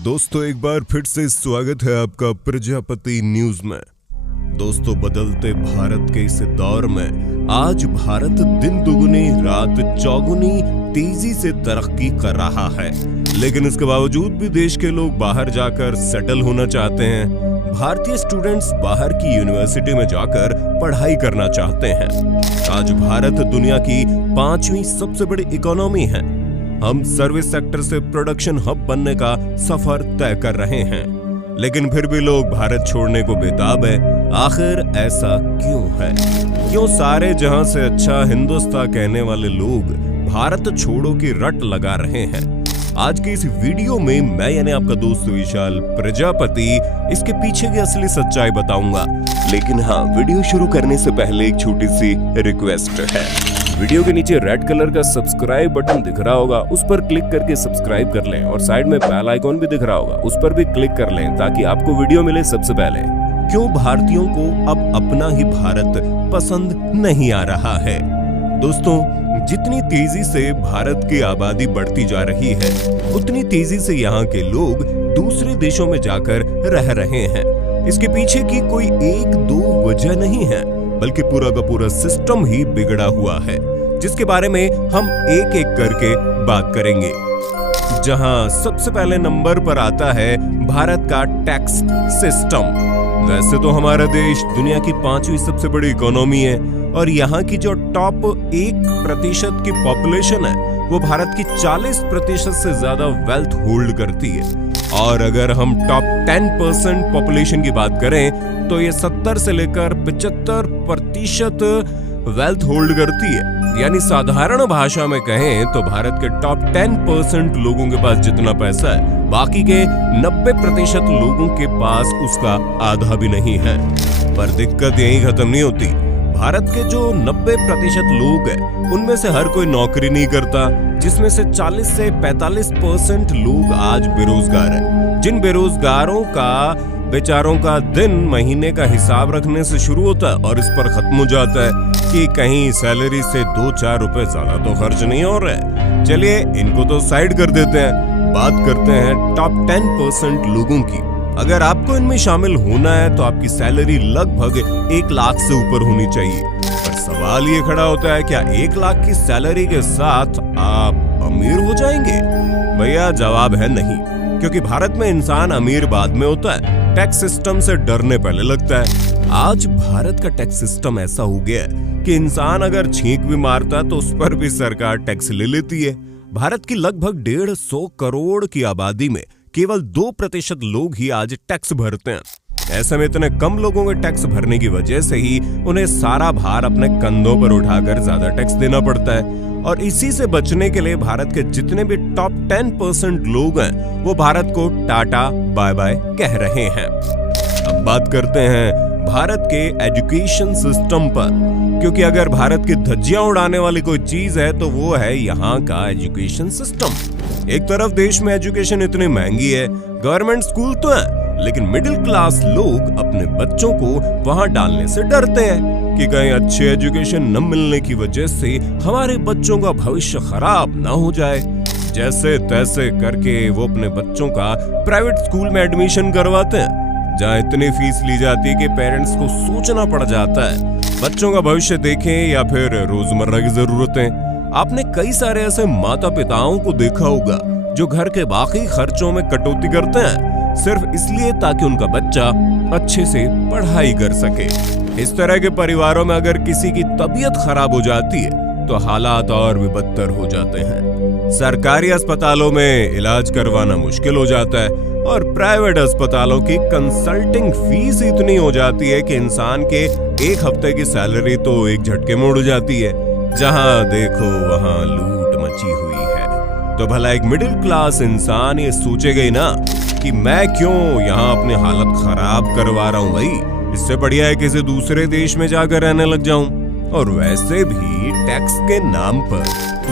दोस्तों एक बार फिर से स्वागत है आपका प्रजापति न्यूज में। दोस्तों बदलते भारत के इस दौर में आज भारत दिन दुगुनी रात चौगुनी तेजी से तरक्की कर रहा है, लेकिन इसके बावजूद भी देश के लोग बाहर जाकर सेटल होना चाहते हैं। भारतीय स्टूडेंट्स बाहर की यूनिवर्सिटी में जाकर पढ़ाई करना चाहते हैं। आज भारत दुनिया की 5वीं सबसे बड़ी इकोनॉमी है। हम सर्विस सेक्टर से प्रोडक्शन हब बनने का सफर तय कर रहे हैं, लेकिन फिर भी लोग भारत छोड़ने को बेताब है। आखिर ऐसा क्यों है? क्यों सारे जहां से अच्छा हिंदुस्तान कहने वाले लोग भारत छोड़ो की रट लगा रहे हैं? आज की इस वीडियो में मैं यानी आपका दोस्त विशाल प्रजापति इसके पीछे की असली सच्चाई बताऊंगा। लेकिन हाँ, वीडियो शुरू करने से पहले एक छोटी सी रिक्वेस्ट है। वीडियो के नीचे रेड कलर का सब्सक्राइब बटन दिख रहा होगा, उस पर क्लिक करके सब्सक्राइब कर लें और साइड में बेल आइकॉन भी दिख रहा होगा, उस पर भी क्लिक कर लें ताकि आपको वीडियो मिले सबसे पहले। क्यों भारतीयों को अब अपना ही भारत पसंद नहीं आ रहा है? दोस्तों, जितनी तेजी से भारत की आबादी बढ़ती जा रही है, उतनी तेजी से यहाँ के लोग दूसरे देशों में जाकर रह रहे हैं। इसके पीछे की कोई एक दो वजह नहीं है, बल्कि पूरा का पूरा सिस्टम ही बिगड़ा हुआ है, जिसके बारे में हम एक एक करके बात करेंगे। जहां सबसे पहले नंबर पर आता है भारत का टैक्स सिस्टम। वैसे तो हमारा देश दुनिया की 5वीं सबसे बड़ी इकोनॉमी है और यहाँ की जो टॉप 1% की पॉपुलेशन है वो भारत की 40% से ज्यादा वेल्थ होल्ड करती है। और अगर हम टॉप 10% पॉपुलेशन की बात करें तो ये 70 से लेकर 75% वेल्थ होल्ड करती है। यानी साधारण भाषा में कहें तो भारत के टॉप 10% लोगों के पास जितना पैसा है, बाकी के 90% लोगों के पास उसका आधा भी नहीं है। पर दिक्कत यही खत्म नहीं होती। भारत के जो 90% लोग हैं, उनमें से हर कोई नौकरी नहीं करता, जिसमें से 40 से 45% लोग आज बेरोजगार हैं। जिन बेरोजगारों का बेचारों का दिन महीने का हिसाब रखने से शुरू होता है और इस पर खत्म हो जाता है कि कहीं सैलरी से 2-4 रुपए ज्यादा तो खर्च नहीं हो रहा है। चलिए इनको तो साइड कर देते हैं, बात करते हैं टॉप 10% लोगों की। अगर आपको इनमें शामिल होना है तो आपकी सैलरी लगभग 1 लाख से ऊपर होनी चाहिए। पर सवाल ये खड़ा होता है, क्या 1 लाख की सैलरी के साथ आप अमीर हो जाएंगे? भैया जवाब है नहीं, क्योंकि भारत में इंसान अमीर बाद में होता है, टैक्स सिस्टम से डरने पहले लगता है। आज भारत का टैक्स सिस्टम ऐसा हो गया है कि इंसान अगर छींक भी मारता है तो उस पर भी सरकार टैक्स ले लेती है। भारत की लगभग 150 करोड़ की आबादी में केवल 2% लोग ही आज टैक्स भरते हैं। ऐसे में इतने कम लोगों के टैक्स भरने की वजह से ही उन्हें सारा भार अपने कंधों पर उठाकर ज्यादा टैक्स देना पड़ता है। और इसी से बचने के लिए भारत के जितने भी टॉप 10% लोग हैं, वो भारत को टाटा बाय बाय कह रहे हैं। अब बात करते हैं भारत के एजुकेशन सिस्टम पर, क्योंकि अगर भारत की धज्जियां उड़ाने वाली कोई चीज है तो वो है यहाँ का एजुकेशन सिस्टम। एक तरफ देश में एजुकेशन इतनी महंगी है, गवर्नमेंट स्कूल तो है, लेकिन मिडिल क्लास लोग अपने बच्चों को वहां डालने से डरते हैं कि कहीं अच्छी एजुकेशन न मिलने की वजह से हमारे बच्चों का भविष्य खराब ना हो जाए। जैसे तैसे करके वो अपने बच्चों का प्राइवेट स्कूल में एडमिशन करवाते हैं, जहाँ इतनी फीस ली जाती है कि पेरेंट्स को सोचना पड़ जाता है बच्चों का भविष्य देखें या फिर रोजमर्रा की जरूरतें। आपने कई सारे ऐसे माता पिताओं को देखा होगा जो घर के बाकी खर्चों में कटौती करते हैं सिर्फ इसलिए ताकि उनका बच्चा अच्छे से पढ़ाई कर सके। इस तरह के परिवारों में अगर किसी की तबीयत खराब हो जाती है तो हालात और भी बदतर हो जाते हैं। सरकारी अस्पतालों में इलाज करवाना मुश्किल हो जाता है और प्राइवेट अस्पतालों की कंसल्टिंग फीस इतनी हो जाती है कि इंसान के 1 हफ्ते की सैलरी तो एक झटके में उड़ जाती है। जहां देखो वहां लूट मची हुई है। तो भला एक मिडिल क्लास इंसान ये सोचेगा ही ना कि मैं क्यों यहाँ अपनी हालत खराब करवा रहा हूँ, भाई इससे बढ़िया है किसी दूसरे देश में जाकर रहने लग जाऊं। और वैसे भी टैक्स के नाम पर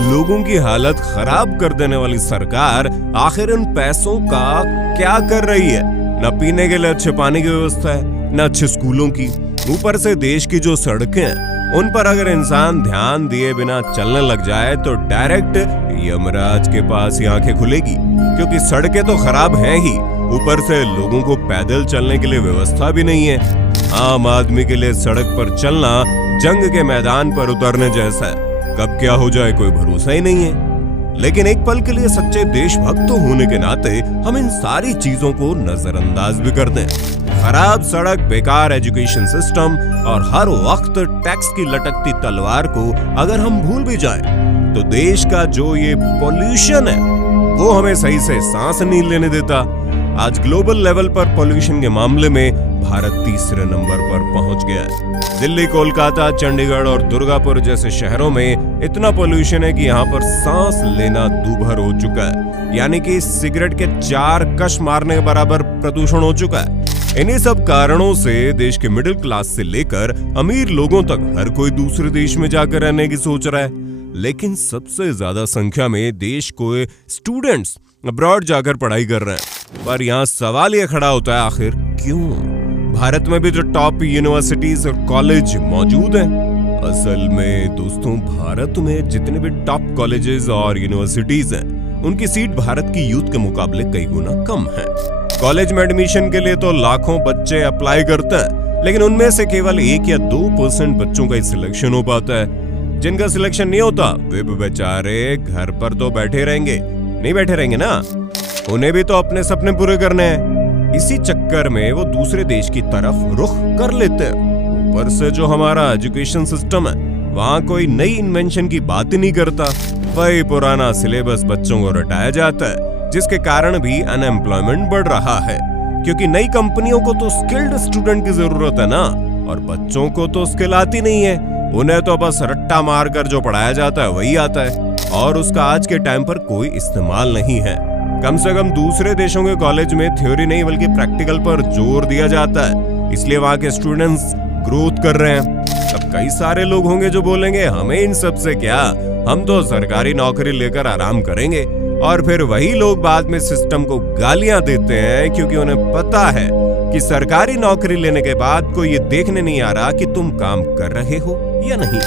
लोगों की हालत खराब कर देने वाली सरकार आखिर इन पैसों का क्या कर रही है? न पीने के लिए अच्छे पानी की व्यवस्था है, न अच्छे स्कूलों की, ऊपर से देश की जो सड़कें हैं उन पर अगर इंसान ध्यान दिए बिना चलने लग जाए तो डायरेक्ट यमराज के पास ही आंखें खुलेगी, क्योंकि सड़कें तो खराब हैं ही, ऊपर से लोगों को पैदल चलने के लिए व्यवस्था भी नहीं है। आम आदमी के लिए सड़क पर चलना जंग के मैदान पर उतरने जैसा है, कब क्या हो जाए कोई भरोसा ही नहीं है। लेकिन एक पल के लिए सच्चे देशभक्त होने के नाते हम इन सारी चीजों को नजरअंदाज भी करते हैं। खराब सड़क, बेकार एजुकेशन सिस्टम और हर वक्त टैक्स की लटकती तलवार को अगर हम भूल भी जाएं, तो देश का जो ये पॉल्यूशन है वो हमें सही से सांस नहीं लेने देता। आज ग्लोबल लेवल पर पॉल्यूशन के मामले में भारत तीसरे नंबर पर पहुंच गया है। दिल्ली, कोलकाता, चंडीगढ़ और दुर्गापुर जैसे शहरों में इतना पॉल्यूशन है कि यहाँ पर सांस लेना दूभर हो चुका है, यानी कि सिगरेट के 4 कश मारने के बराबर प्रदूषण हो चुका है। इन्हीं सब कारणों से देश के मिडिल क्लास से लेकर अमीर लोगों तक हर कोई दूसरे देश में जाकर रहने की सोच रहा है। लेकिन सबसे ज्यादा संख्या में देश को स्टूडेंट्स अब्रॉड जाकर पढ़ाई कर रहे हैं। पर यहाँ सवाल ये खड़ा होता है, आखिर क्यों? भारत में भी जो टॉप यूनिवर्सिटीज और कॉलेज मौजूद हैं। असल में दोस्तों, भारत में जितने भी टॉप कॉलेजेस और यूनिवर्सिटीज हैं, उनकी सीट भारत की यूथ के मुकाबले कई गुना कम है। कॉलेज में एडमिशन के लिए तो लाखों बच्चे अप्लाई करते हैं, लेकिन उनमें से केवल 1 या 2% बच्चों का ही सिलेक्शन हो पाता है। जिनका सिलेक्शन नहीं होता वे बेचारे घर पर तो बैठे रहेंगे, नहीं बैठे रहेंगे ना, उन्हें भी तो अपने सपने पूरे करने हैं। इसी चक्कर में वो दूसरे देश की तरफ रुख कर लेते हैं। ऊपर से जो हमारा एजुकेशन सिस्टम है, वहाँ कोई नई इन्वेंशन की बात ही नहीं करता। वही पुराना सिलेबस बच्चों को रटाया जाता है, जिसके कारण भी अनएम्प्लॉयमेंट बढ़ रहा है, क्योंकि नई कंपनियों को तो स्किल्ड स्टूडेंट की जरूरत है ना, और बच्चों को तो स्किल आती नहीं है। उन्हें तो बस रट्टा मारकर जो पढ़ाया जाता है वही आता है, और उसका आज के टाइम पर कोई इस्तेमाल नहीं है। कम से कम दूसरे देशों के कॉलेज में थ्योरी नहीं बल्कि प्रैक्टिकल पर जोर दिया जाता है, इसलिए वहाँ के स्टूडेंट्स ग्रोथ कर रहे हैं। अब कई सारे लोग होंगे जो बोलेंगे हमें इन सब से क्या, हम तो सरकारी नौकरी लेकर आराम करेंगे। और फिर वही लोग बाद में सिस्टम को गालियां देते हैं, क्योंकि उन्हें पता है कि सरकारी नौकरी लेने के बाद कोई ये देखने नहीं आ रहा कि तुम काम कर रहे हो या नहीं।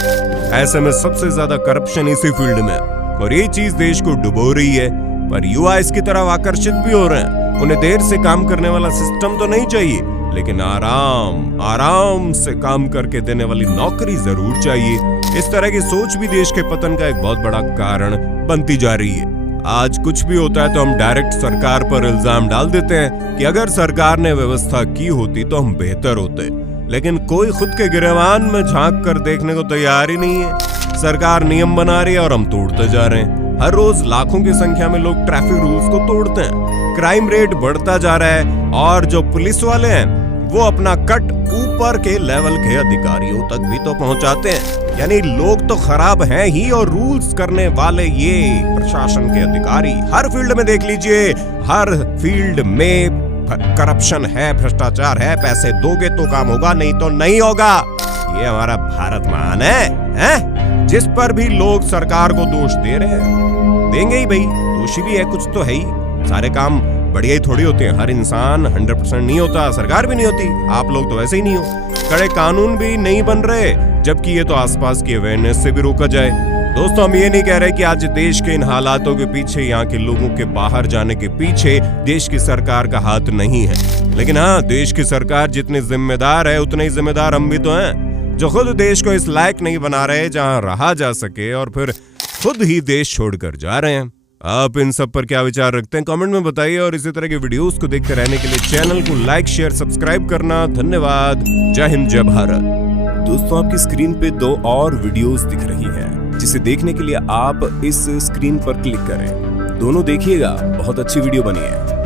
ऐसे में सबसे ज्यादा करप्शन इसी फील्ड में, और ये चीज देश को डुबो रही है। पर युवा इसकी तरफ आकर्षित भी हो रहे हैं। उन्हें देर से काम करने वाला सिस्टम तो नहीं चाहिए, लेकिन आराम से काम करके देने वाली नौकरी जरूर चाहिए। इस तरह की सोच भी देश के पतन का एक बहुत बड़ा कारण बनती जा रही है। आज कुछ भी होता है तो हम डायरेक्ट सरकार पर इल्जाम डाल देते हैं कि अगर सरकार ने व्यवस्था की होती तो हम बेहतर होते, लेकिन कोई खुद के गिरेबान में झांक कर देखने को तैयार ही नहीं है। सरकार नियम बना रही है और हम तोड़ते जा रहे हैं। हर रोज लाखों की संख्या में लोग ट्रैफिक रूल्स को तोड़ते हैं, क्राइम रेट बढ़ता जा रहा है, और जो पुलिस वाले हैं वो अपना कट ऊपर के लेवल के अधिकारियों तक भी तो पहुंचाते हैं। यानी लोग तो खराब हैं ही, और रूल्स करने वाले ये प्रशासन के अधिकारी। हर फील्ड में देख लीजिए, हर फील्ड में करप्शन है, भ्रष्टाचार है। पैसे दोगे तो काम होगा, नहीं तो नहीं होगा। ये हमारा भारत महान है? जिस पर भी लोग सरकार को दोष दे रहे हैं, देंगे ही भाई, दोषी भी है, कुछ तो है ही। सारे काम बढ़िया ही थोड़ी होते हैं, हर इंसान 100% नहीं होता, सरकार भी नहीं होती, आप लोग तो वैसे ही नहीं हो। कड़े कानून भी नहीं बन रहे, जबकि ये तो आसपास की अवेयरनेस से भी रोका जाए। दोस्तों, हम ये नहीं कह रहे कि आज देश के इन हालातों के पीछे, यहाँ के लोगों के बाहर जाने के पीछे देश की सरकार का हाथ नहीं है, लेकिन हाँ, देश की सरकार जितनी जिम्मेदार है उतने ही जिम्मेदार हम भी तो हैं, जो खुद देश को इस लायक नहीं बना रहे जहां रहा जा सके, और फिर खुद ही देश छोड़कर जा रहे हैं। आप इन सब पर क्या विचार रखते हैं, कमेंट में बताइए, और इसी तरह के वीडियोस को देखते रहने के लिए चैनल को लाइक, शेयर, सब्सक्राइब करना। धन्यवाद। जय हिंद, जय भारत। दोस्तों, आपकी स्क्रीन पे 2 और वीडियोस दिख रही हैं, जिसे देखने के लिए आप इस स्क्रीन पर क्लिक करें। दोनों देखिएगा, बहुत अच्छी वीडियो बनी है।